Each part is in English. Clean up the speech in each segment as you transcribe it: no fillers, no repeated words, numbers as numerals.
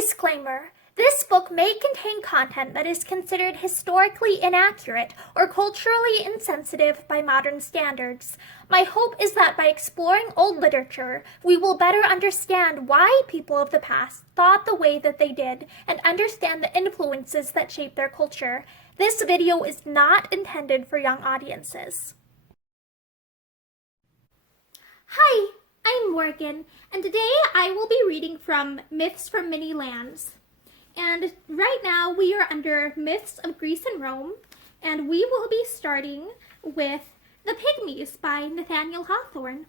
Disclaimer: this book may contain content that is considered historically inaccurate or culturally insensitive by modern standards. My hope is that by exploring old literature, we will better understand why people of the past thought the way that they did and understand the influences that shape their culture. This video is not intended for young audiences. Hi, I'm Morgan, and today I will be reading from Myths from Many Lands. And right now we are under Myths of Greece and Rome, and we will be starting with The Pygmies by Nathaniel Hawthorne.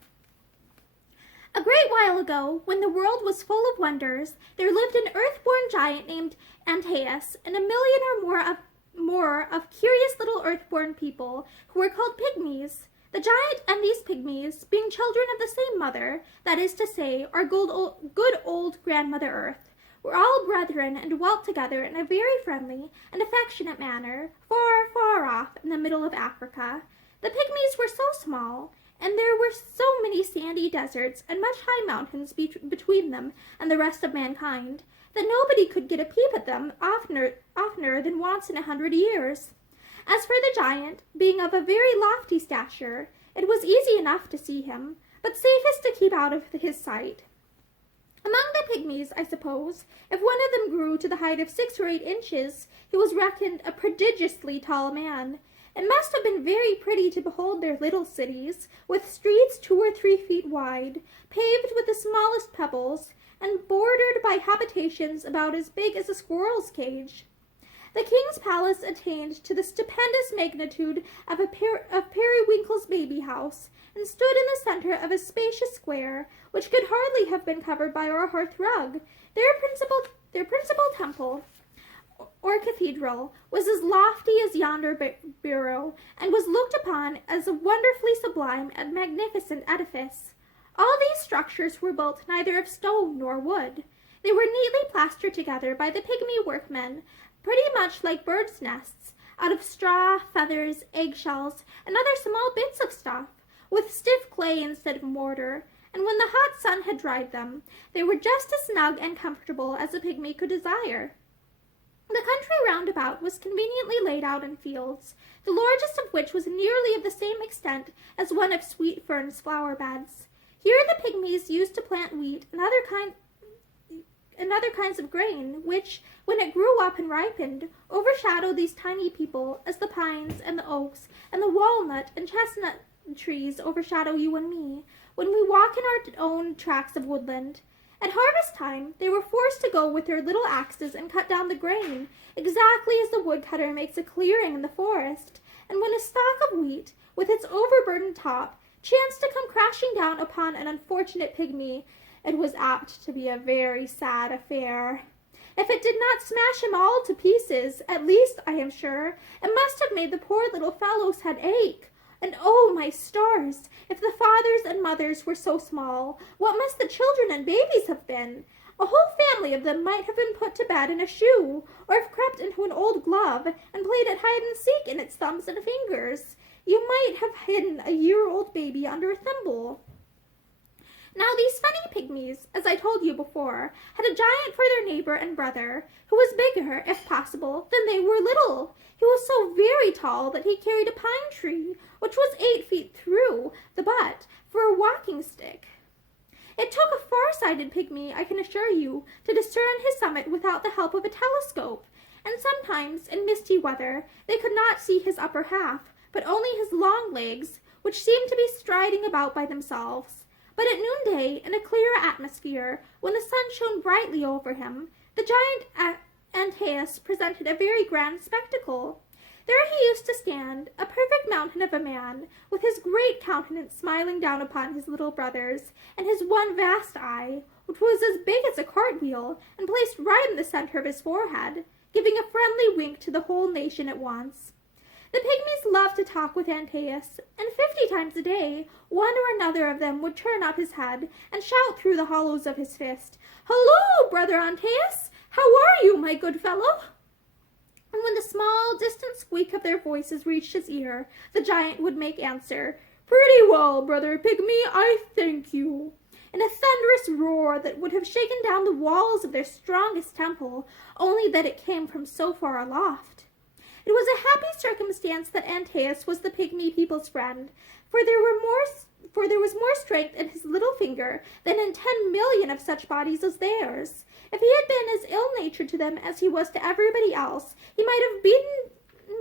A great while ago, when the world was full of wonders, there lived an earthborn giant named Antaeus, and 1,000,000 or more of curious little earthborn people who were called Pygmies. The giant and these Pygmies, being children of the same mother, that is to say, our good old grandmother Earth, were all brethren and dwelt together in a very friendly and affectionate manner, far, far off in the middle of Africa. The Pygmies were so small, and there were so many sandy deserts and much high mountains between them and the rest of mankind, that nobody could get a peep at them oftener than once in 100 years. As for the giant, being of a very lofty stature, it was easy enough to see him, but safest to keep out of his sight. Among the Pygmies, I suppose, if one of them grew to the height of 6 or 8 inches, he was reckoned a prodigiously tall man. It must have been very pretty to behold their little cities, with streets 2 or 3 feet wide, paved with the smallest pebbles, and bordered by habitations about as big as a squirrel's cage. The king's palace attained to the stupendous magnitude of Periwinkle's baby house, and stood in the center of a spacious square, which could hardly have been covered by our hearth rug. Their principal temple, or cathedral, was as lofty as yonder bureau, and was looked upon as a wonderfully sublime and magnificent edifice. All these structures were built neither of stone nor wood. They were neatly plastered together by the pygmy workmen, pretty much like birds' nests, out of straw, feathers, eggshells, and other small bits of stuff, with stiff clay instead of mortar, and when the hot sun had dried them, they were just as snug and comfortable as a pygmy could desire. The country round about was conveniently laid out in fields, the largest of which was nearly of the same extent as one of Sweet Fern's flower beds. Here the Pygmies used to plant wheat and other kinds of grain, which, when it grew up and ripened, overshadowed these tiny people as the pines and the oaks and the walnut and chestnut trees overshadow you and me when we walk in our own tracts of woodland. At harvest time, they were forced to go with their little axes and cut down the grain, exactly as the woodcutter makes a clearing in the forest, and when a stalk of wheat, with its overburdened top, chanced to come crashing down upon an unfortunate pygmy, it was apt to be a very sad affair. If it did not smash him all to pieces, at least, I am sure, it must have made the poor little fellow's head ache. And oh, my stars, if the fathers and mothers were so small, what must the children and babies have been? A whole family of them might have been put to bed in a shoe, or have crept into an old glove and played at hide-and-seek in its thumbs and fingers. You might have hidden a year-old baby under a thimble. Now these funny Pygmies, as I told you before, had a giant for their neighbor and brother, who was bigger, if possible, than they were little. He was so very tall that he carried a pine tree, which was 8 feet through the butt, for a walking stick. It took a far-sighted pygmy, I can assure you, to discern his summit without the help of a telescope, and sometimes, in misty weather, they could not see his upper half, but only his long legs, which seemed to be striding about by themselves. But at noonday, in a clearer atmosphere, when the sun shone brightly over him, the giant Antaeus presented a very grand spectacle. There he used to stand, a perfect mountain of a man, with his great countenance smiling down upon his little brothers, and his one vast eye, which was as big as a cartwheel, and placed right in the center of his forehead, giving a friendly wink to the whole nation at once. The Pygmies loved to talk with Antaeus, and 50 times a day, one or another of them would turn up his head and shout through the hollows of his fist, "Hello, brother Antaeus! How are you, my good fellow?" And when the small, distant squeak of their voices reached his ear, the giant would make answer, "Pretty well, brother Pygmy, I thank you." in a thunderous roar that would have shaken down the walls of their strongest temple, only that it came from so far aloft. It was a happy circumstance that Antaeus was the pygmy people's friend, for there was more strength in his little finger than in 10,000,000 of such bodies as theirs. If he had been as ill-natured to them as he was to everybody else, he might have beaten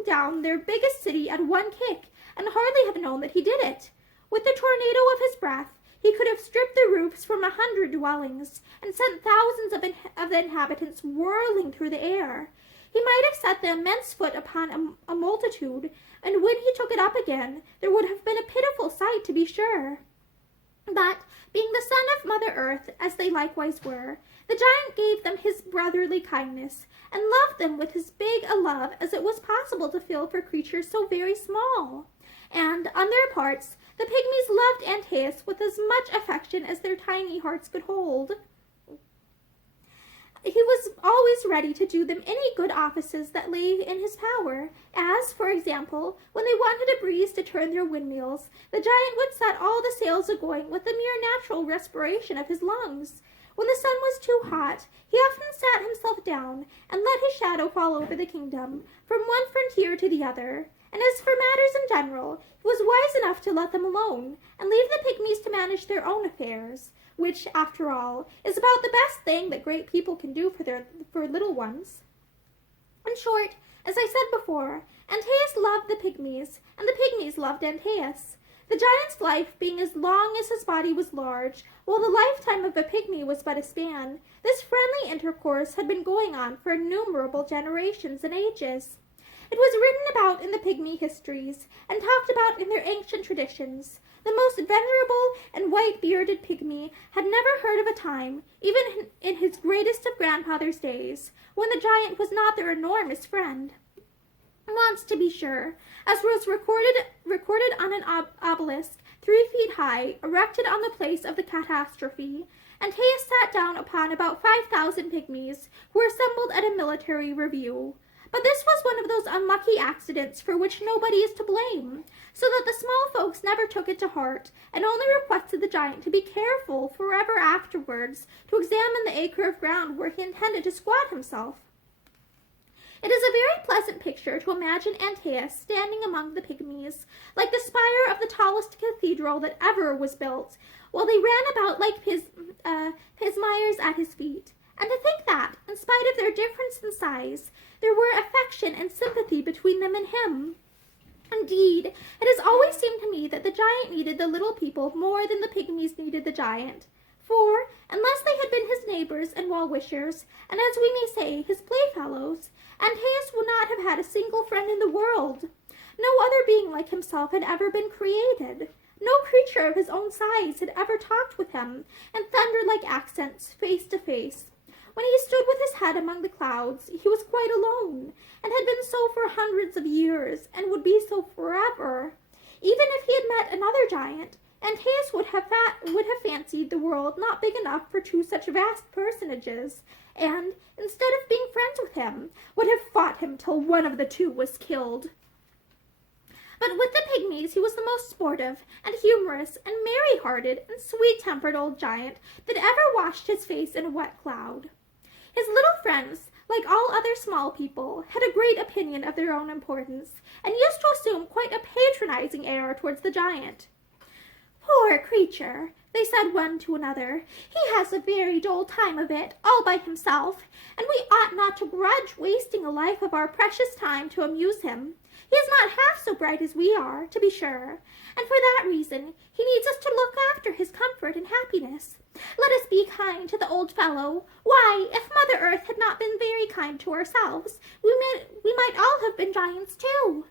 down their biggest city at one kick, and hardly have known that he did it. With the tornado of his breath, he could have stripped the roofs from 100 dwellings, and sent thousands of the inhabitants whirling through the air. He might have set the immense foot upon a multitude, and when he took it up again, there would have been a pitiful sight, to be sure. But, being the son of Mother Earth, as they likewise were, the giant gave them his brotherly kindness, and loved them with as big a love as it was possible to feel for creatures so very small. And, on their parts, the pygmies loved Antaeus with as much affection as their tiny hearts could hold. He was always ready to do them any good offices that lay in his power, as, for example, when they wanted a breeze to turn their windmills, the giant would set all the sails a-going with the mere natural respiration of his lungs. When the sun was too hot, he often sat himself down and let his shadow fall over the kingdom, from one frontier to the other. And as for matters in general, he was wise enough to let them alone, and leave the pygmies to manage their own affairs, which, after all, is about the best thing that great people can do for little ones. In short, as I said before, Antaeus loved the pygmies, and the pygmies loved Antaeus. The giant's life being as long as his body was large, while the lifetime of a pygmy was but a span, this friendly intercourse had been going on for innumerable generations and ages. It was written about in the pygmy histories, and talked about in their ancient traditions. The most venerable and white-bearded pygmy had never heard of a time, even in his greatest of grandfather's days, when the giant was not their enormous friend. Once, to be sure, as was recorded on an obelisk 3 feet high, erected on the place of the catastrophe, Antaeus sat down upon about 5,000 pygmies, who were assembled at a military review. But this was one of those unlucky accidents for which nobody is to blame, so that the small folks never took it to heart, and only requested the giant to be careful forever afterwards to examine the acre of ground where he intended to squat himself. It is a very pleasant picture to imagine Antaeus standing among the pygmies, like the spire of the tallest cathedral that ever was built, while they ran about like pismires at his feet. And to think that, in spite of their difference in size, there were affection and sympathy between them and him. Indeed, it has always seemed to me that the giant needed the little people more than the pygmies needed the giant. For, unless they had been his neighbors and well-wishers, and as we may say, his playfellows, Antaeus would not have had a single friend in the world. No other being like himself had ever been created. No creature of his own size had ever talked with him, in thunder-like accents, face to face. When he stood with his head among the clouds, he was quite alone, and had been so for hundreds of years, and would be so forever. Even if he had met another giant, Antaeus would have fancied the world not big enough for 2 such vast personages, and, instead of being friends with him, would have fought him till one of the 2 was killed. But with the pygmies he was the most sportive, and humorous, and merry-hearted, and sweet-tempered old giant that ever washed his face in a wet cloud. His little friends, like all other small people, had a great opinion of their own importance, and used to assume quite a patronizing air towards the giant. "Poor creature," they said one to another, "he has a very dull time of it, all by himself, and we ought not to grudge wasting a life of our precious time to amuse him. He is not half so bright as we are, to be sure, and for that reason he needs us to look after his comfort and happiness. Let us be kind to the old fellow. Why, if Mother Earth had not been very kind to ourselves, we might all have been giants too."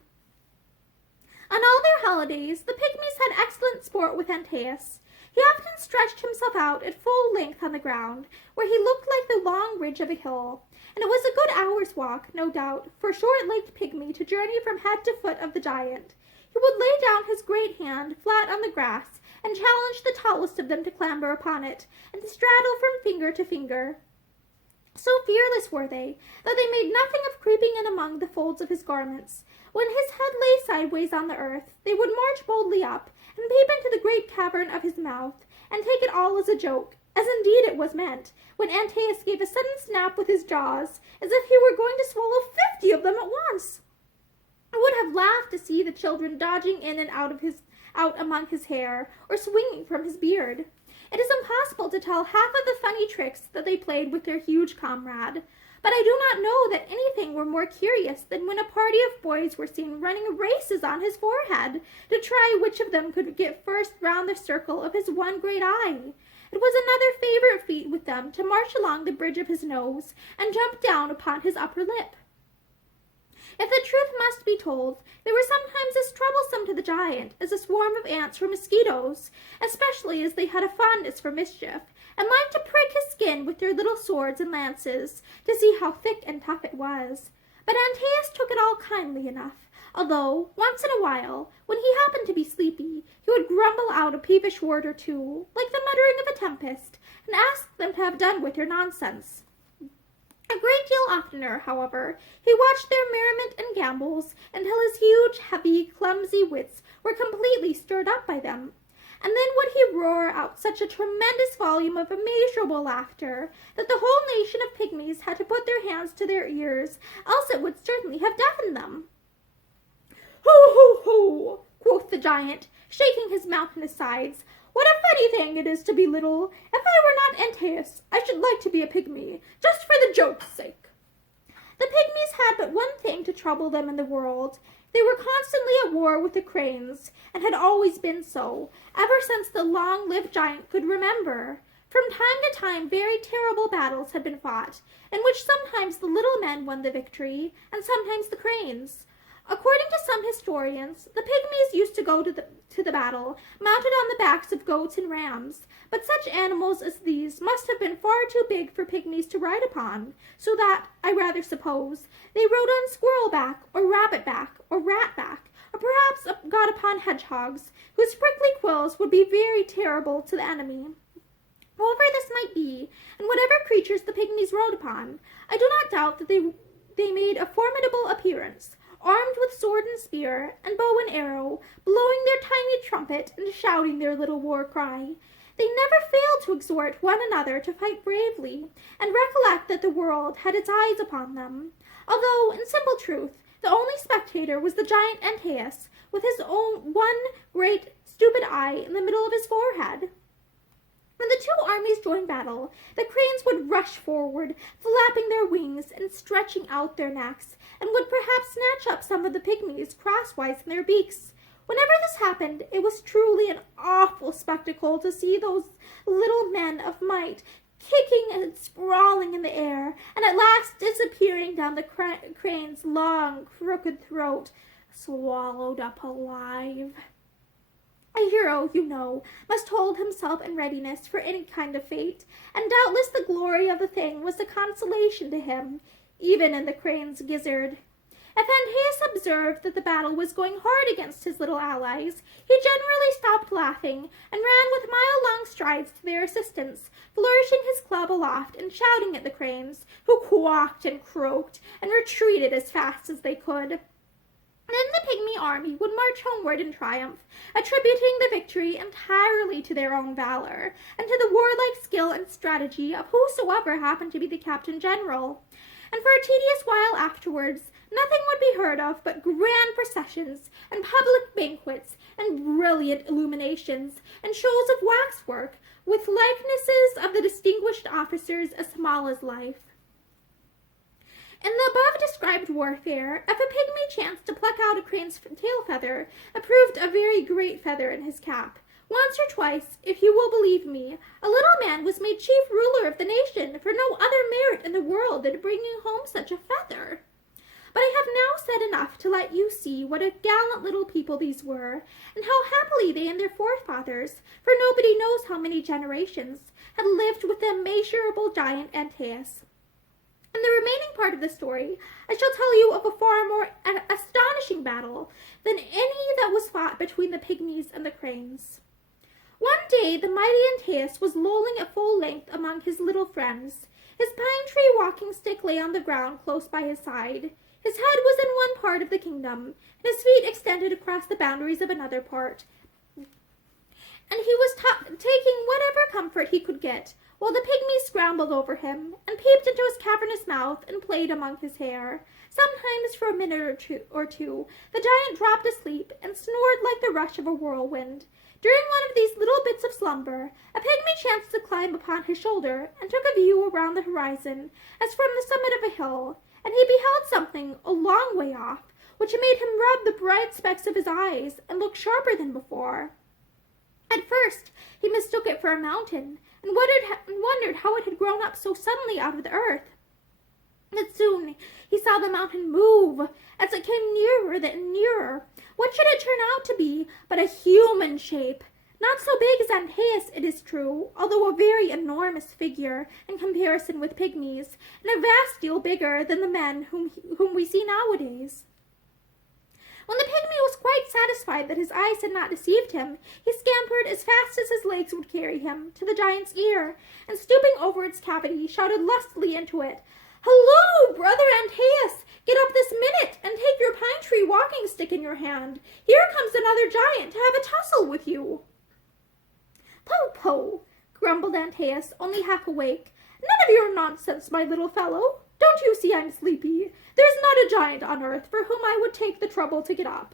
On all their holidays, the pygmies had excellent sport with Antaeus. He often stretched himself out at full length on the ground, where he looked like the long ridge of a hill, and it was a good hour's walk, no doubt, for a short-legged pygmy to journey from head to foot of the giant. He would lay down his great hand flat on the grass, and challenge the tallest of them to clamber upon it, and straddle from finger to finger. So fearless were they, that they made nothing of creeping in among the folds of his garments. When his head lay sideways on the earth, they would march boldly up, and peep into the great cavern of his mouth, and take it all as a joke, as indeed it was meant, when Antaeus gave a sudden snap with his jaws, as if he were going to swallow 50 of them at once. I would have laughed to see the children dodging in and out among his hair, or swinging from his beard. It is impossible to tell half of the funny tricks that they played with their huge comrade, but I do not know that anything were more curious than when a party of boys were seen running races on his forehead to try which of them could get first round the circle of his one great eye. It was another favorite feat with them to march along the bridge of his nose and jump down upon his upper lip. If the truth must be told, they were sometimes as troublesome to the giant as a swarm of ants or mosquitoes, especially as they had a fondness for mischief, and liked to prick his skin with their little swords and lances, to see how thick and tough it was. But Antaeus took it all kindly enough, although, once in a while, when he happened to be sleepy, he would grumble out a peevish word or two, like the muttering of a tempest, and ask them to have done with their nonsense. A great deal oftener, however, he watched their merriment and gambols until his huge, heavy, clumsy wits were completely stirred up by them. And then would he roar out such a tremendous volume of immeasurable laughter that the whole nation of Pygmies had to put their hands to their ears, else it would certainly have deafened them. "Hoo, hoo, hoo!" quoth the giant, shaking his mountainous sides. "What a funny thing it is to be little! If I were not Antaeus, I should like to be a pygmy, just for the joke's sake." The Pygmies had but one thing to trouble them in the world. They were constantly at war with the cranes, and had always been so, ever since the long-lived giant could remember. From time to time very terrible battles had been fought, in which sometimes the little men won the victory, and sometimes the cranes. According to some historians, the Pygmies used to go to the battle, mounted on the backs of goats and rams, but such animals as these must have been far too big for Pygmies to ride upon, so that, I rather suppose, they rode on squirrel-back, or rabbit-back, or rat-back, or perhaps got upon hedgehogs, whose prickly quills would be very terrible to the enemy. However this might be, and whatever creatures the Pygmies rode upon, I do not doubt that they made a formidable appearance, armed with sword and spear, and bow and arrow, blowing their tiny trumpet and shouting their little war cry. They never failed to exhort one another to fight bravely, and recollect that the world had its eyes upon them, although, in simple truth, the only spectator was the giant Antaeus, with his own one great stupid eye in the middle of his forehead. When the two armies joined battle, the cranes would rush forward, flapping their wings and stretching out their necks, and would perhaps snatch up some of the Pygmies crosswise in their beaks. Whenever this happened, it was truly an awful spectacle to see those little men of might kicking and sprawling in the air, and at last disappearing down the crane's long, crooked throat, swallowed up alive. A hero, you know, must hold himself in readiness for any kind of fate, and doubtless the glory of the thing was a consolation to him, even in the crane's gizzard. If Antaeus observed that the battle was going hard against his little allies, he generally stopped laughing, and ran with mile-long strides to their assistance, flourishing his club aloft and shouting at the cranes, who quacked and croaked, and retreated as fast as they could. Then the Pygmy army would march homeward in triumph, attributing the victory entirely to their own valor, and to the warlike skill and strategy of whosoever happened to be the captain general. And for a tedious while afterwards, nothing would be heard of but grand processions, and public banquets, and brilliant illuminations, and shows of waxwork, with likenesses of the distinguished officers as small as life. In the above-described warfare, if a Pygmy chanced to pluck out a crane's tail feather, it proved a very great feather in his cap. Once or twice, if you will believe me, a little man was made chief ruler of the nation for no other merit in the world than bringing home such a feather. But I have now said enough to let you see what a gallant little people these were, and how happily they and their forefathers, for nobody knows how many generations, had lived with the immeasurable giant Antaeus. In the remaining part of the story, I shall tell you of a far more astonishing battle than any that was fought between the Pygmies and the cranes. One day the mighty Antaeus was lolling at full length among his little friends. His pine-tree walking stick lay on the ground close by his side. His head was in one part of the kingdom, and his feet extended across the boundaries of another part. and he was taking whatever comfort he could get, while the pygmies scrambled over him, and peeped into his cavernous mouth, and played among his hair. Sometimes for a minute or two, the giant dropped asleep, and snored like the rush of a whirlwind. During one of these little bits of slumber, a pygmy chanced to climb upon his shoulder, and took a view around the horizon, as from the summit of a hill, and he beheld something a long way off, which made him rub the bright specks of his eyes, and look sharper than before. At first, he mistook it for a mountain, and wondered how it had grown up so suddenly out of the earth. But soon he saw the mountain move as it came nearer and nearer. What should it turn out to be but a human shape? Not so big as Antaeus, it is true, although a very enormous figure in comparison with pygmies, and a vast deal bigger than the men whom we see nowadays. When the pygmy was quite satisfied that his eyes had not deceived him, he scampered as fast as his legs would carry him to the giant's ear, and stooping over its cavity, shouted lustily into it, "Hello, brother Antaeus! Get up this minute, and take your pine tree walking stick in your hand. Here comes another giant to have a tussle with you." "Poh, poh," grumbled Antaeus, only half awake. "None of your nonsense, my little fellow. Don't you see I'm sleepy? There's not a giant on earth for whom I would take the trouble to get up."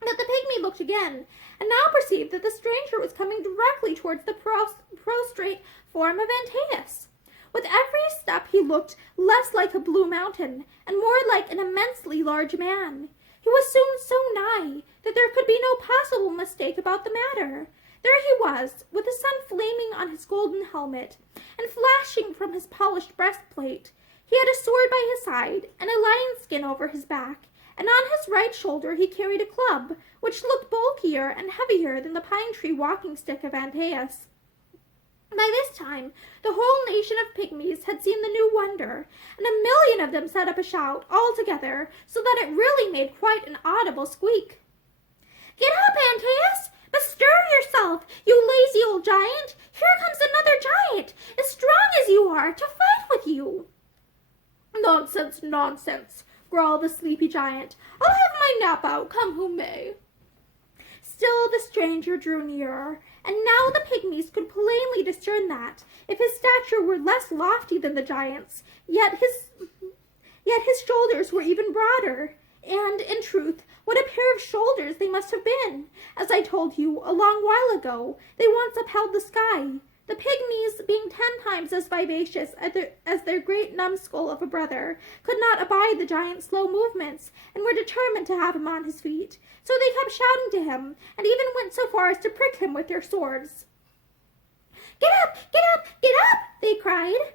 But the pygmy looked again, and now perceived that the stranger was coming directly towards the prostrate form of Antaeus. With every step he looked less like a blue mountain, and more like an immensely large man. He was soon so nigh that there could be no possible mistake about the matter. There he was, with the sun flaming on his golden helmet, and flashing from his polished breastplate. He had a sword by his side, and a lion's skin over his back, and on his right shoulder he carried a club, which looked bulkier and heavier than the pine tree walking stick of Antaeus. By this time, the whole nation of pygmies had seen the new wonder, and 1,000,000 of them set up a shout all together, so that it really made quite an audible squeak. "Get up, Antaeus! Bestir yourself, you lazy old giant! Here comes another giant, as strong as you are, to fight with you!" "Nonsense, nonsense!" growled the sleepy giant. "I'll have my nap out, come who may." Still the stranger drew nearer, and now the pygmies could plainly discern that, if his stature were less lofty than the giant's, yet his shoulders were even broader. And, in truth, what a pair of shoulders they must have been! As I told you a long while ago, they once upheld the sky. The pygmies, being 10 times as vivacious as their great numbskull of a brother, could not abide the giant's slow movements, and were determined to have him on his feet. So they kept shouting to him, and even went so far as to prick him with their swords. "Get up! Get up! Get up!" they cried.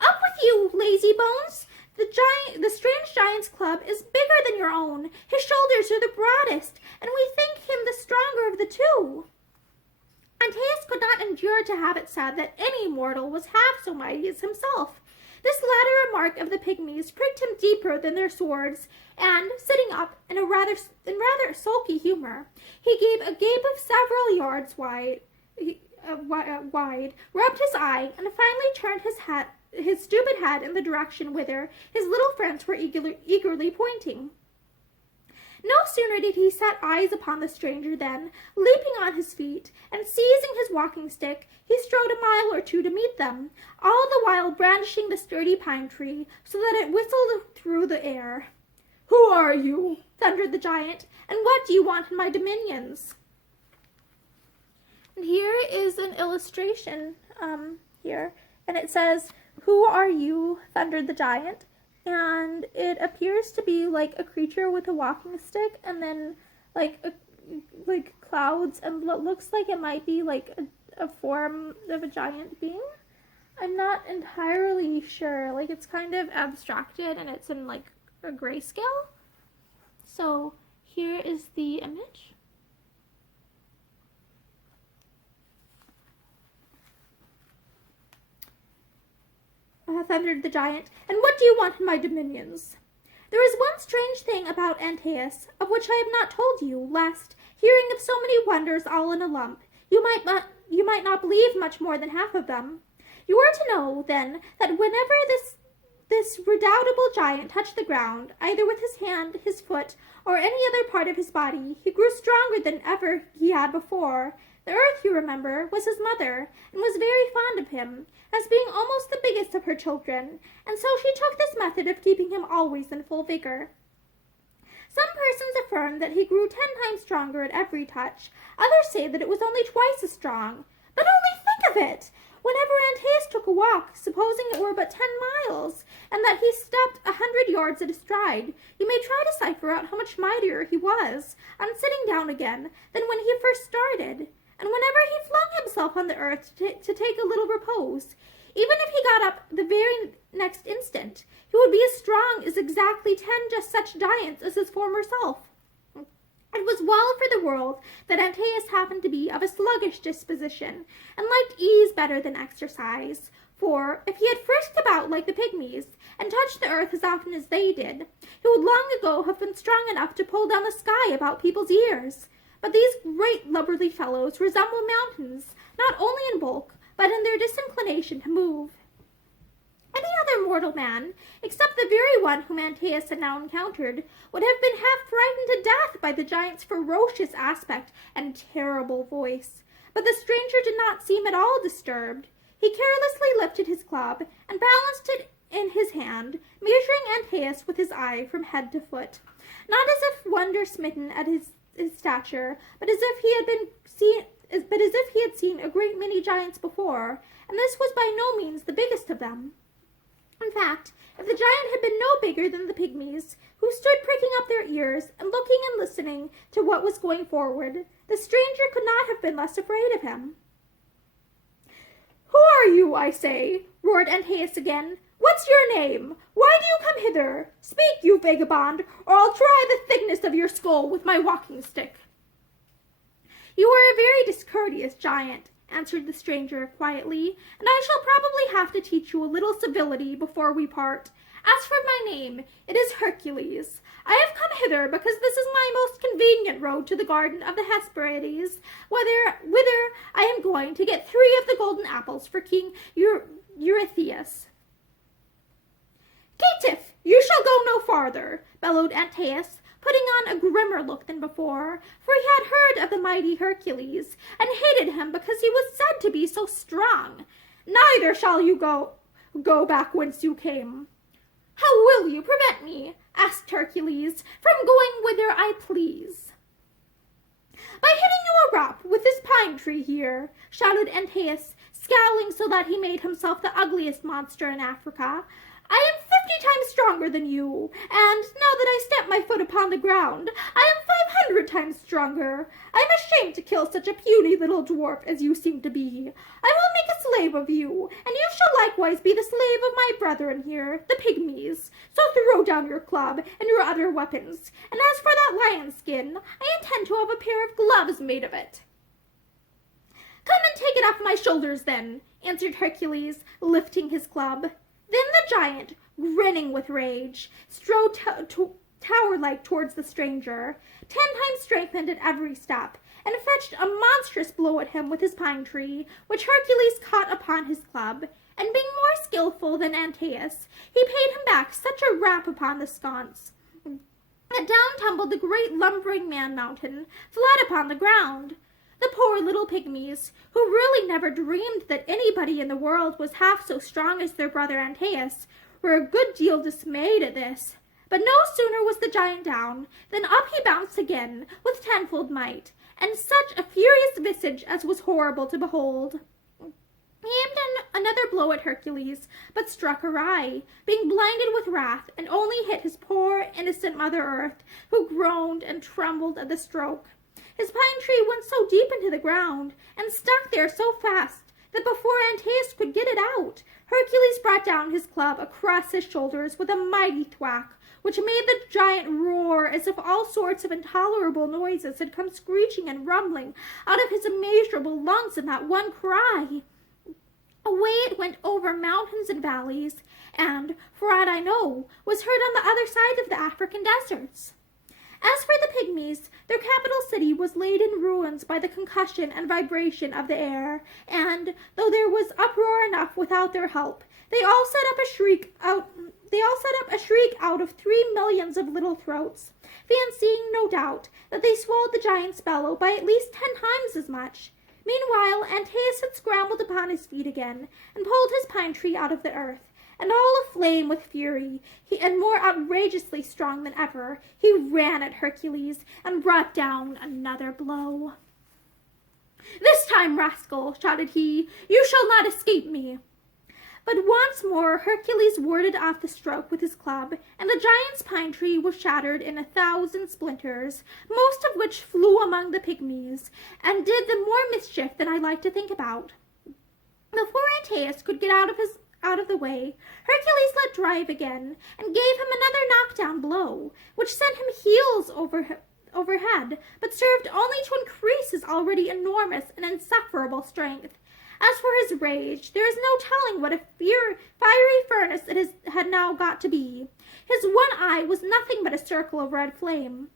"Up with you, lazy bones! The strange giant's club is bigger than your own. His shoulders are the broadest, and we think him the stronger of the two." Antaeus could not endure to have it said that any mortal was half so mighty as himself. This latter remark of the pygmies pricked him deeper than their swords, and, sitting up in rather sulky humor, he gave a gape of several yards wide, rubbed his eye, and finally turned his stupid head in the direction whither his little friends were eagerly pointing. No sooner did he set eyes upon the stranger than, leaping on his feet, and seizing his walking stick, he strode a mile or two to meet them, all the while brandishing the sturdy pine tree, so that it whistled through the air. "Who are you?" thundered the giant, "and what do you want in my dominions?" And here is an illustration, here, and it says, "Who are you?" thundered the giant. And it appears to be like a creature with a walking stick, and then like clouds, and what looks like it might be like a form of a giant being. I'm not entirely sure. Like, it's kind of abstracted, and it's in like a grayscale. So here is the image. Thundered the giant, "and what do you want in my dominions?" "There is one strange thing about Antaeus, of which I have not told you, lest, hearing of so many wonders all in a lump, you might not believe much more than half of them. You are to know, then, that whenever this redoubtable giant touched the ground, either with his hand, his foot, or any other part of his body, he grew stronger than ever he had before. The earth, you remember, was his mother, and was very fond of him, as being almost the biggest of her children, and so she took this method of keeping him always in full vigor. Some persons affirm that he grew 10 times stronger at every touch. Others say that it was only twice as strong. But only think of it! Whenever Antaeus took a walk, supposing it were but 10 miles, and that he stepped 100 yards at a stride, you may try to cipher out how much mightier he was, on sitting down again, than when he first started. And whenever he flung himself on the earth to take a little repose, even if he got up the very next instant, he would be as strong as exactly 10 just such giants as his former self. It was well for the world that Antaeus happened to be of a sluggish disposition, and liked ease better than exercise, for if he had frisked about like the Pygmies, and touched the earth as often as they did, he would long ago have been strong enough to pull down the sky about people's ears. But these great lubberly fellows resemble mountains, not only in bulk, but in their disinclination to move. Any other mortal man, except the very one whom Antaeus had now encountered, would have been half frightened to death by the giant's ferocious aspect and terrible voice. But the stranger did not seem at all disturbed. He carelessly lifted his club and balanced it in his hand, measuring Antaeus with his eye from head to foot, not as if wonder-smitten at his stature, but as if he had seen a great many giants before, and this was by no means the biggest of them. In fact, if the giant had been no bigger than the Pygmies, who stood pricking up their ears and looking and listening to what was going forward, the stranger could not have been less afraid of him. "Who are you, I say?" roared Antaeus again. "What's your name? Why do you come hither? Speak, you vagabond, or I'll try the thickness of your skull with my walking stick." "You are a very discourteous giant," answered the stranger quietly, "and I shall probably have to teach you a little civility before we part. As for my name, it is Hercules. I have come hither because this is my most convenient road to the garden of the Hesperides, whither I am going to get 3 of the golden apples for King Eurystheus." "Caitiff, you shall go no farther," bellowed Antaeus, putting on a grimmer look than before, for he had heard of the mighty Hercules, and hated him because he was said to be so strong. "Neither shall you go back whence you came." "How will you prevent me," asked Hercules, "from going whither I please?" "By hitting you a rap with this pine tree here," shouted Antaeus, scowling so that he made himself the ugliest monster in Africa. "I am 50 times stronger than you, and now that I step my foot upon the ground, I am 500 times stronger. I am ashamed to kill such a puny little dwarf as you seem to be. I will make a slave of you, and you shall likewise be the slave of my brethren here, the Pygmies. So throw down your club and your other weapons, and as for that lion's skin, I intend to have a pair of gloves made of it." "Come and take it off my shoulders, then," answered Hercules, lifting his club. Then the giant, grinning with rage, strode tower-like towards the stranger, 10 times strengthened at every step, and fetched a monstrous blow at him with his pine tree, which Hercules caught upon his club, and being more skillful than Antaeus, he paid him back such a rap upon the sconce that down tumbled the great lumbering man-mountain, flat upon the ground. The poor little Pygmies, who really never dreamed that anybody in the world was half so strong as their brother Antaeus, were a good deal dismayed at this. But no sooner was the giant down, than up he bounced again, with tenfold might, and such a furious visage as was horrible to behold. He aimed another blow at Hercules, but struck awry, being blinded with wrath, and only hit his poor, innocent Mother Earth, who groaned and trembled at the stroke. His pine tree went so deep into the ground, and stuck there so fast, that before Antaeus could get it out, Hercules brought down his club across his shoulders with a mighty thwack, which made the giant roar as if all sorts of intolerable noises had come screeching and rumbling out of his immeasurable lungs in that one cry. Away it went over mountains and valleys, and, for aught I know, was heard on the other side of the African deserts. As for the Pygmies, their capital city was laid in ruins by the concussion and vibration of the air, and, though there was uproar enough without their help, they all set up a shriek out they all set up a shriek out of 3 millions of little throats, fancying, no doubt, that they swallowed the giant's bellow by at least 10 times as much. Meanwhile, Antaeus had scrambled upon his feet again, and pulled his pine tree out of the earth, and all aflame with fury, and more outrageously strong than ever, he ran at Hercules, and brought down another blow. "This time, rascal," shouted he, "you shall not escape me." But once more Hercules warded off the stroke with his club, and the giant's pine tree was shattered in 1,000 splinters, most of which flew among the Pygmies, and did them more mischief than I like to think about. Before Antaeus could get out of the way, Hercules let drive again, and gave him another knockdown blow, which sent him heels overhead, but served only to increase his already enormous and insufferable strength. As for his rage, there is no telling what a fiery furnace it had now got to be. His one eye was nothing but a circle of red flame.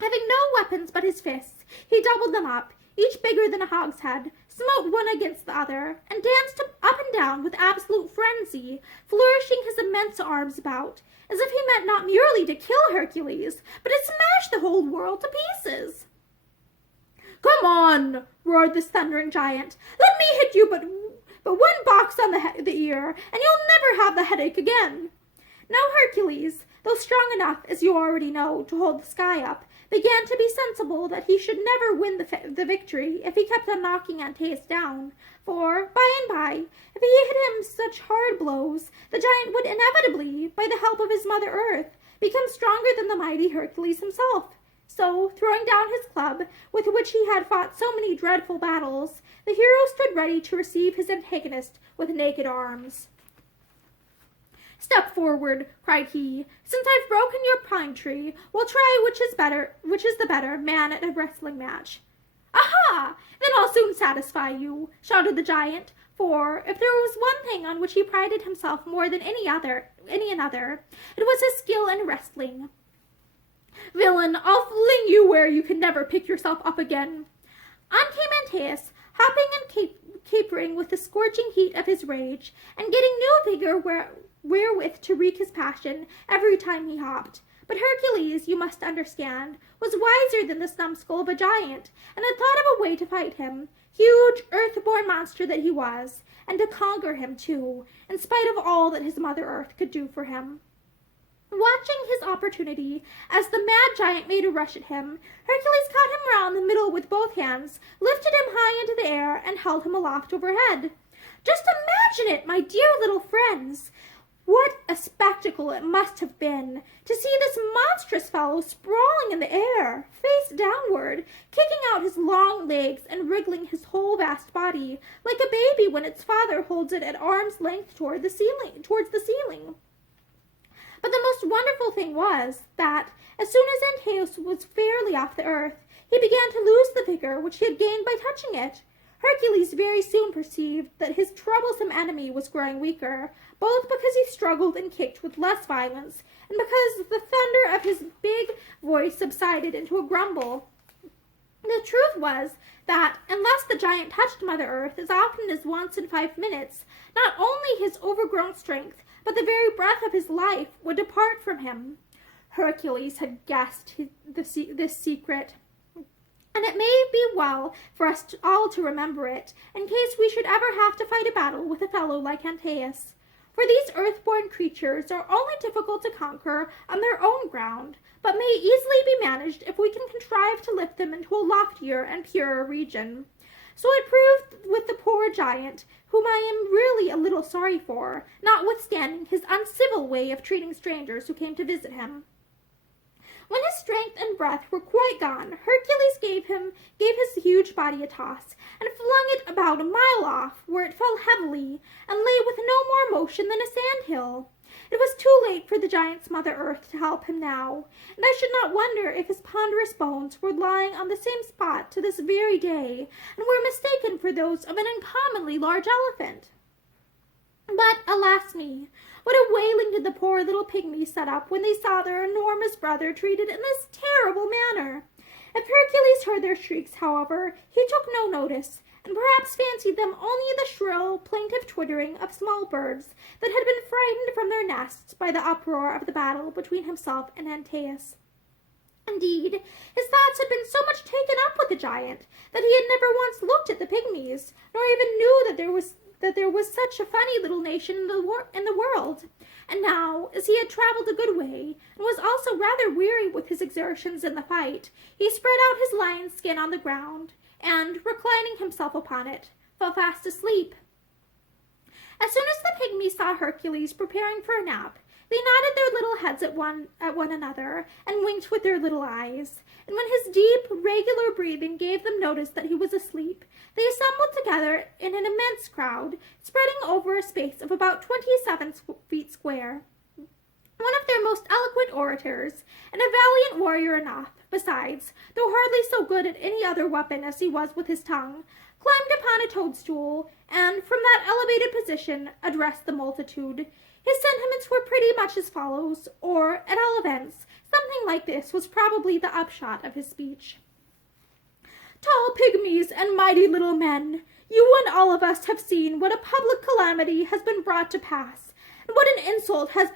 Having no weapons but his fists, he doubled them up, each bigger than a hogshead, smote one against the other, and danced up and down with absolute frenzy, flourishing his immense arms about, as if he meant not merely to kill Hercules, but to smash the whole world to pieces. "Come on," roared this thundering giant. "Let me hit you but one box on the ear, and you'll never have the headache again." Now Hercules, though strong enough, as you already know, to hold the sky up, began to be sensible that he should never win the victory if he kept on knocking Antaeus down, for, by and by, if he hit him such hard blows, the giant would inevitably, by the help of his Mother Earth, become stronger than the mighty Hercules himself. So, throwing down his club, with which he had fought so many dreadful battles, the hero stood ready to receive his antagonist with naked arms. "Step forward," cried he. "Since I've broken your pine tree, we'll try which is the better man at a wrestling match." "Aha! Then I'll soon satisfy you," shouted the giant, for, if there was one thing on which he prided himself more than any another, it was his skill in wrestling. "Villain, I'll fling you where you can never pick yourself up again." On came Antaeus, hopping and capering with the scorching heat of his rage, and getting new vigor wherewith to wreak his passion every time he hopped. But Hercules, you must understand, was wiser than this numbskull of a giant, and had thought of a way to fight him, huge, earth-born monster that he was, and to conquer him, too, in spite of all that his Mother Earth could do for him. Watching his opportunity, as the mad giant made a rush at him, Hercules caught him round the middle with both hands, lifted him high into the air, and held him aloft overhead. Just imagine it, my dear little friends! What a spectacle it must have been to see this monstrous fellow sprawling in the air, face downward, kicking out his long legs and wriggling his whole vast body, like a baby when its father holds it at arm's length towards the ceiling. But the most wonderful thing was that, as soon as Antaeus was fairly off the earth, he began to lose the vigor which he had gained by touching it. Hercules very soon perceived that his troublesome enemy was growing weaker, both because he struggled and kicked with less violence, and because the thunder of his big voice subsided into a grumble. The truth was that, unless the giant touched Mother Earth as often as once in 5 minutes, not only his overgrown strength, but the very breath of his life would depart from him. Hercules had guessed this secret, and it may be well for us all to remember it, in case we should ever have to fight a battle with a fellow like Antaeus. For these earth-born creatures are only difficult to conquer on their own ground, but may easily be managed if we can contrive to lift them into a loftier and purer region. So it proved with the poor giant, whom I am really a little sorry for, notwithstanding his uncivil way of treating strangers who came to visit him. When his strength and breath were quite gone, Hercules gave his huge body a toss, and flung it about a mile off, where it fell heavily, and lay with no more motion than a sandhill. It was too late for the giant's Mother Earth to help him now, and I should not wonder if his ponderous bones were lying on the same spot to this very day, and were mistaken for those of an uncommonly large elephant. But, alas me, what a wailing did the poor little Pygmies set up when they saw their enormous brother treated in this terrible manner! If Hercules heard their shrieks, however, he took no notice, and perhaps fancied them only the shrill, plaintive twittering of small birds that had been frightened from their nests by the uproar of the battle between himself and Antaeus. Indeed, his thoughts had been so much taken up with the giant that he had never once looked at the Pygmies, nor even knew that there was such a funny little nation in the world. And now, as he had traveled a good way, and was also rather weary with his exertions in the fight, he spread out his lion's skin on the ground, and, reclining himself upon it, fell fast asleep. As soon as the Pygmies saw Hercules preparing for a nap, they nodded their little heads at one another, and winked with their little eyes. And when his deep, regular breathing gave them notice that he was asleep, they assembled together in an immense crowd, spreading over a space of about 27 feet square. One of their most eloquent orators, and a valiant warrior enough, besides, though hardly so good at any other weapon as he was with his tongue, climbed upon a toadstool, and, from that elevated position, addressed the multitude. His sentiments were pretty much as follows, or, at all events, something like this was probably the upshot of his speech. Tall Pygmies and mighty little men, you and all of us have seen what a public calamity has been brought to pass, and what an insult has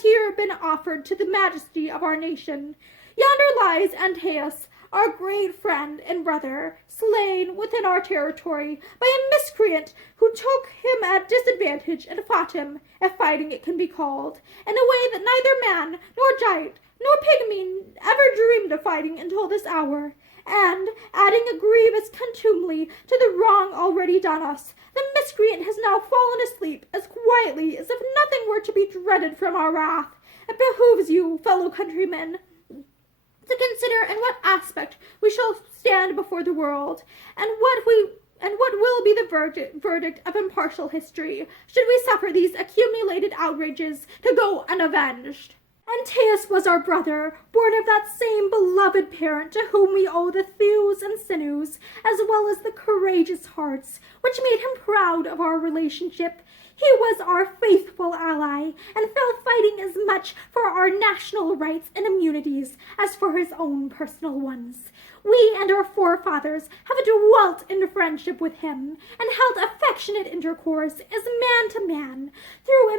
here been offered to the majesty of our nation. Yonder lies Antaeus, our great friend and brother, slain within our territory by a miscreant who took him at disadvantage and fought him, if fighting it can be called, in a way that neither man, nor giant, nor pygmy ever dreamed of fighting until this hour. And, adding a grievous contumely to the wrong already done us, the miscreant has now fallen asleep as quietly as if nothing were to be dreaded from our wrath. It behooves you, fellow countrymen, to consider in what aspect we shall stand before the world, and what will be the verdict of impartial history, should we suffer these accumulated outrages to go unavenged. Antaeus was our brother, born of that same beloved parent to whom we owe the thews and sinews, as well as the courageous hearts, which made him proud of our relationship. He was our faithful ally, and fell fighting as much for our national rights and immunities as for his own personal ones. We and our forefathers have dwelt in friendship with him, and held affectionate intercourse as man to man through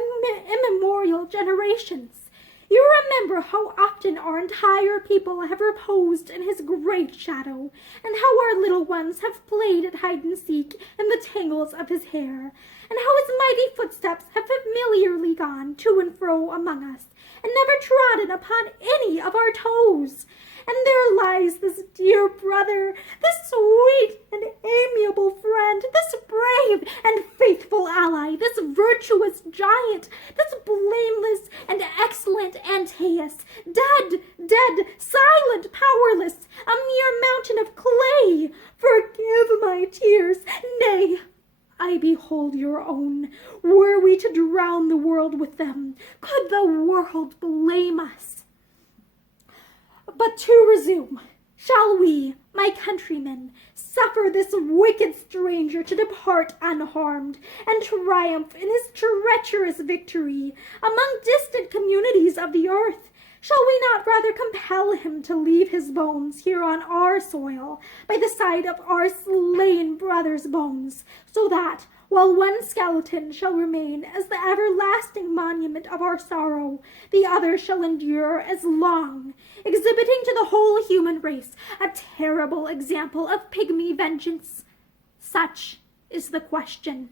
immemorial generations. You remember how often our entire people have reposed in his great shadow, and how our little ones have played at hide-and-seek in the tangles of his hair, and how his mighty footsteps have familiarly gone to and fro among us, and never trodden upon any of our toes. And there lies this dear brother, this sweet and amiable friend, this brave and faithful ally, this virtuous giant, this blameless and excellent Antaeus, dead, silent, powerless, a mere mountain of clay. Forgive my tears, nay, I behold your own. Were we to drown the world with them, could the world blame us? But to resume, shall we, my countrymen, suffer this wicked stranger to depart unharmed, and triumph in his treacherous victory among distant communities of the earth? Shall we not rather compel him to leave his bones here on our soil, by the side of our slain brother's bones, so that, while one skeleton shall remain as the everlasting monument of our sorrow, the other shall endure as long, exhibiting to the whole human race a terrible example of pygmy vengeance? Such is the question.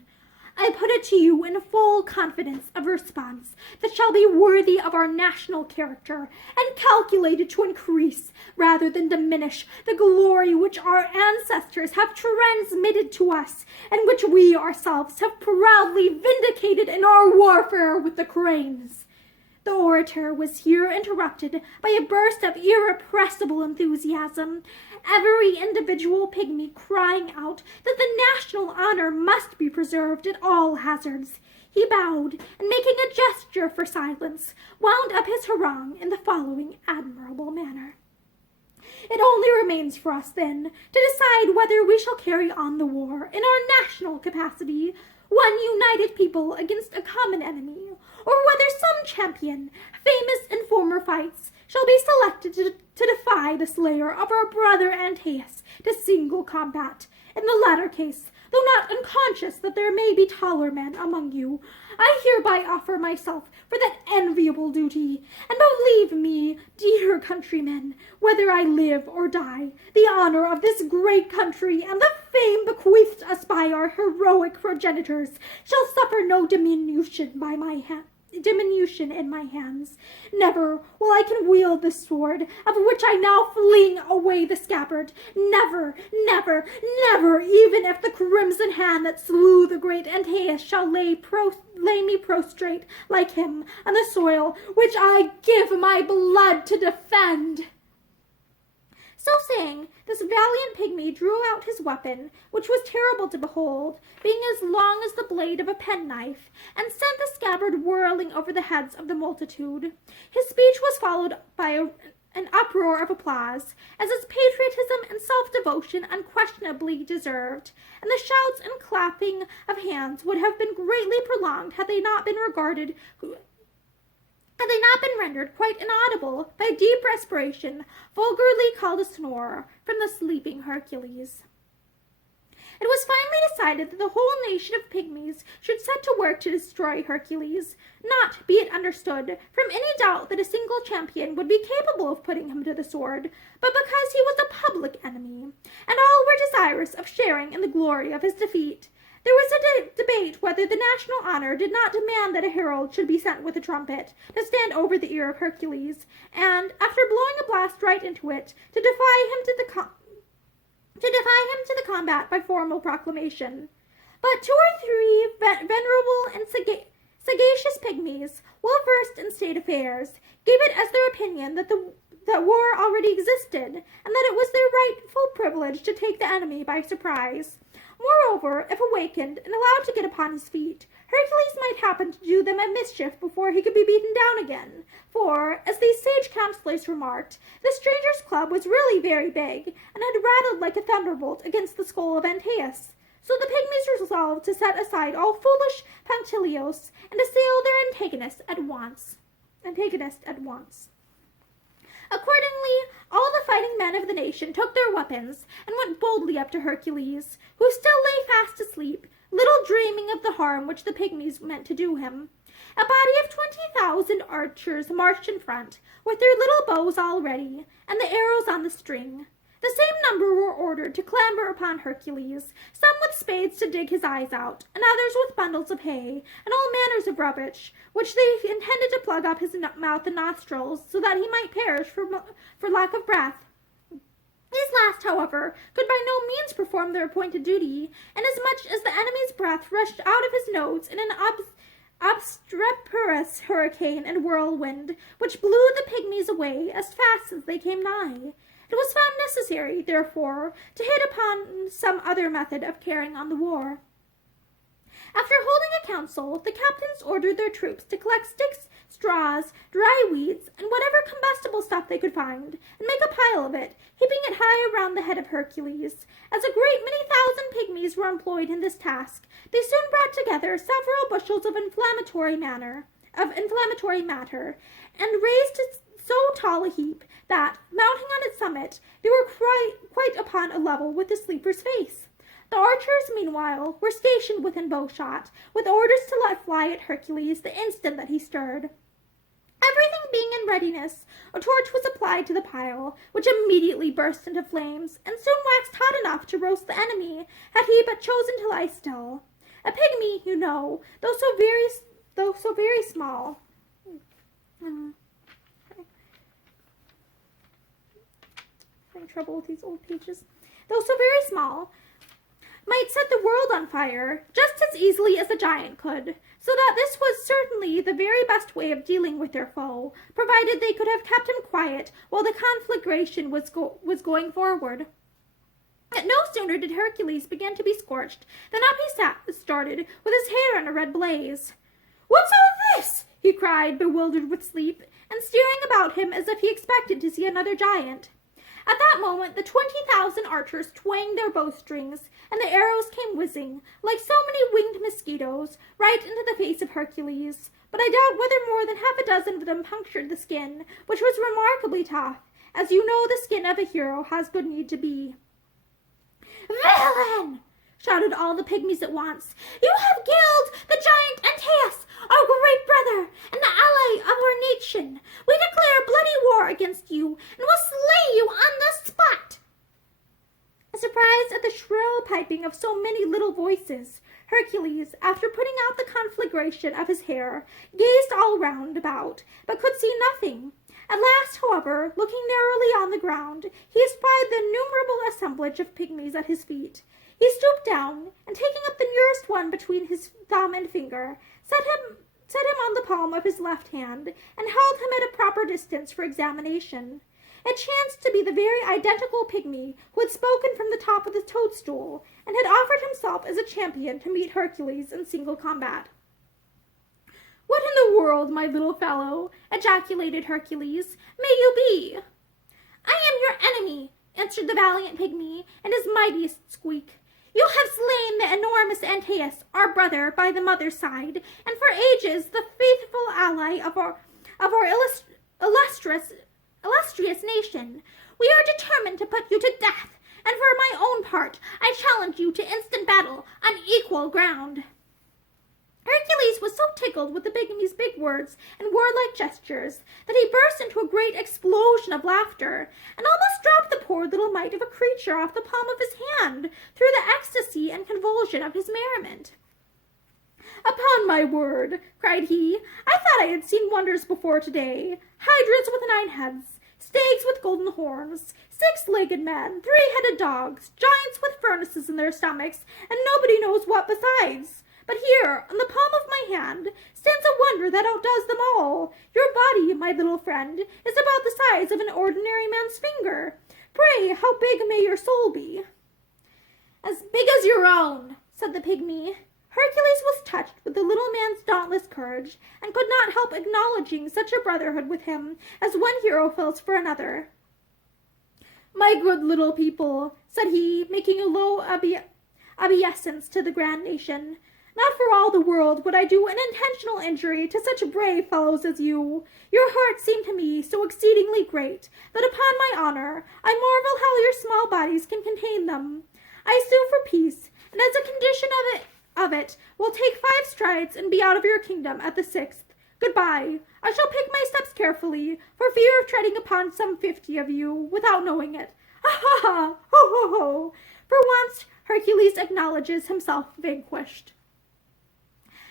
I put it to you in full confidence of response that shall be worthy of our national character, and calculated to increase, rather than diminish, the glory which our ancestors have transmitted to us, and which we ourselves have proudly vindicated in our warfare with the cranes. The orator was here interrupted by a burst of irrepressible enthusiasm, every individual pygmy crying out that the national honor must be preserved at all hazards. He bowed, and making a gesture for silence, wound up his harangue in the following admirable manner. It only remains for us, then, to decide whether we shall carry on the war in our national capacity, one united people against a common enemy, or whether some champion, famous in former fights, shall be selected to defy the slayer of our brother Antaeus to single combat, In the latter case, though not unconscious that there may be taller men among you, I hereby offer myself for that enviable duty, and believe me, dear countrymen, whether I live or die, the honor of this great country and the fame bequeathed us by our heroic progenitors shall suffer no diminution in my hands. Never, while I can wield this sword, of which I now fling away the scabbard, never, never, never, even if the crimson hand that slew the great Antaeus shall lay me prostrate like him on the soil which I give my blood to defend. So saying, this valiant pygmy drew out his weapon, which was terrible to behold, being as long as the blade of a penknife, and sent the scabbard whirling over the heads of the multitude. His speech was followed by an uproar of applause, as his patriotism and self-devotion unquestionably deserved, and the shouts and clapping of hands would have been greatly prolonged had they not been rendered quite inaudible by a deep respiration, vulgarly called a snore, from the sleeping Hercules. It was finally decided that the whole nation of pygmies should set to work to destroy Hercules, not, be it understood, from any doubt that a single champion would be capable of putting him to the sword, but because he was a public enemy, and all were desirous of sharing in the glory of his defeat. There was a debate whether the national honor did not demand that a herald should be sent with a trumpet to stand over the ear of Hercules, and, after blowing a blast right into it, to defy him to the combat by formal proclamation. But 2 or 3 venerable and sagacious pygmies, well versed in state affairs, gave it as their opinion that war already existed, and that it was their rightful privilege to take the enemy by surprise. Moreover, if awakened and allowed to get upon his feet, Hercules might happen to do them a mischief before he could be beaten down again, for, as these sage counselors remarked, the stranger's club was really very big, and had rattled like a thunderbolt against the skull of Antaeus. So the pygmies resolved to set aside all foolish punctilios, and assail their antagonist at once. Accordingly, all the fighting men of the nation took their weapons, and went boldly up to Hercules, who still lay fast asleep, little dreaming of the harm which the pygmies meant to do him. A body of 20,000 archers marched in front, with their little bows all ready, and the arrows on the string. The same number were ordered to clamber upon Hercules, some with spades to dig his eyes out, and others with bundles of hay, and all manners of rubbish, which they intended to plug up his mouth and nostrils, so that he might perish for lack of breath. These last, however, could by no means perform their appointed duty, inasmuch as the enemy's breath rushed out of his nose in an obstreperous hurricane and whirlwind, which blew the pygmies away as fast as they came nigh. It was found necessary, therefore, to hit upon some other method of carrying on the war. After holding a council, the captains ordered their troops to collect sticks, straws, dry weeds, and whatever combustible stuff they could find, and make a pile of it, heaping it high around the head of Hercules. As a great many thousand pygmies were employed in this task, they soon brought together several bushels of inflammatory matter, and raised so tall a heap that, mounting on its summit, they were quite upon a level with the sleeper's face. The archers, meanwhile, were stationed within bowshot, with orders to let fly at Hercules the instant that he stirred. Everything being in readiness, a torch was applied to the pile, which immediately burst into flames, and soon waxed hot enough to roast the enemy, had he but chosen to lie still. A pygmy, you know, though so very small, having trouble with these old pages, though so very small, might set the world on fire just as easily as a giant could, so that this was certainly the very best way of dealing with their foe, provided they could have kept him quiet while the conflagration was going forward. Yet no sooner did Hercules begin to be scorched than up he started, with his hair in a red blaze. "What's all this?" he cried, bewildered with sleep, and staring about him as if he expected to see another giant. At that moment the 20,000 archers twanged their bowstrings, and the arrows came whizzing, like so many winged mosquitoes, right into the face of Hercules. But I doubt whether more than half a dozen of them punctured the skin, which was remarkably tough, as you know the skin of a hero has good need to be. "Villain!" shouted all the pygmies at once. "You have killed the giant Antaeus, our great brother, and the ally of our nation. We declare bloody war against you, and will slay you on the spot." Surprised at the shrill piping of so many little voices, Hercules, after putting out the conflagration of his hair, gazed all round about, but could see nothing. At last, however, looking narrowly on the ground, he espied the innumerable assemblage of pygmies at his feet. He stooped down, and taking up the nearest one between his thumb and finger, set him on the palm of his left hand, and held him at a proper distance for examination. It chanced to be the very identical pygmy who had spoken from the top of the toadstool, and had offered himself as a champion to meet Hercules in single combat. "What in the world, my little fellow," ejaculated Hercules, "may you be?" "I am your enemy," answered the valiant pygmy in his mightiest squeak. "You have slain the enormous Antaeus, our brother by the mother's side, and for ages the faithful ally of our illustrious nation. We are determined to put you to death, and for my own part, I challenge you to instant battle on equal ground." Hercules was so tickled with the pygmy's big words and warlike gestures that he burst into a great explosion of laughter, and almost dropped the poor little mite of a creature off the palm of his hand through the ecstasy and convulsion of his merriment. "Upon my word," cried he, "I thought I had seen wonders before today. Hydras with 9 heads, stags with golden horns, 6-legged men, 3-headed dogs, giants with furnaces in their stomachs, and nobody knows what besides. But here, on the palm of my hand, stands a wonder that outdoes them all. Your body, my little friend, is about the size of an ordinary man's finger. Pray, how big may your soul be?" "As big as your own," said the pygmy. Hercules was touched with the little man's dauntless courage, and could not help acknowledging such a brotherhood with him as one hero feels for another. "My good little people," said he, making a low obeisance to the grand nation, "not for all the world would I do an intentional injury to such brave fellows as you. Your hearts seem to me so exceedingly great that upon my honor I marvel how your small bodies can contain them. I sue for peace, and as a condition of it will take 5 strides and be out of your kingdom at the 6th. Goodbye. I shall pick my steps carefully, for fear of treading upon some 50 of you without knowing it. Ha ha ha! Ho ho ho!" For once Hercules acknowledges himself vanquished.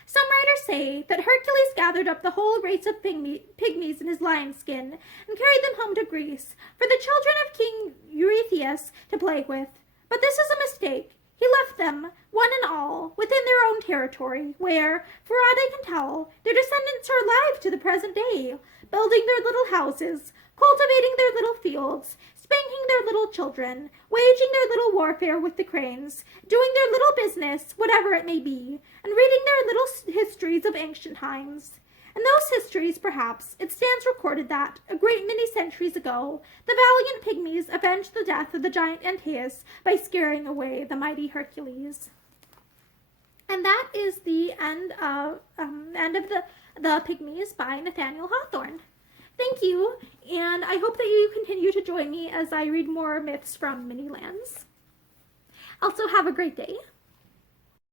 Some writers say that Hercules gathered up the whole race of pygmies in his lion's skin and carried them home to Greece for the children of King Eurystheus to play with. But this is a mistake. He left them, one and all, within their own territory, where, for aught I can tell, their descendants are alive to the present day, building their little houses, cultivating their little fields, spanking their little children, waging their little warfare with the cranes, doing their little business, whatever it may be, and reading their little histories of ancient times. In those histories, perhaps, it stands recorded that, a great many centuries ago, the valiant pygmies avenged the death of the giant Antaeus by scaring away the mighty Hercules. And that is the end of the Pygmies by Nathaniel Hawthorne. Thank you, and I hope that you continue to join me as I read more myths from many lands. Also, have a great day.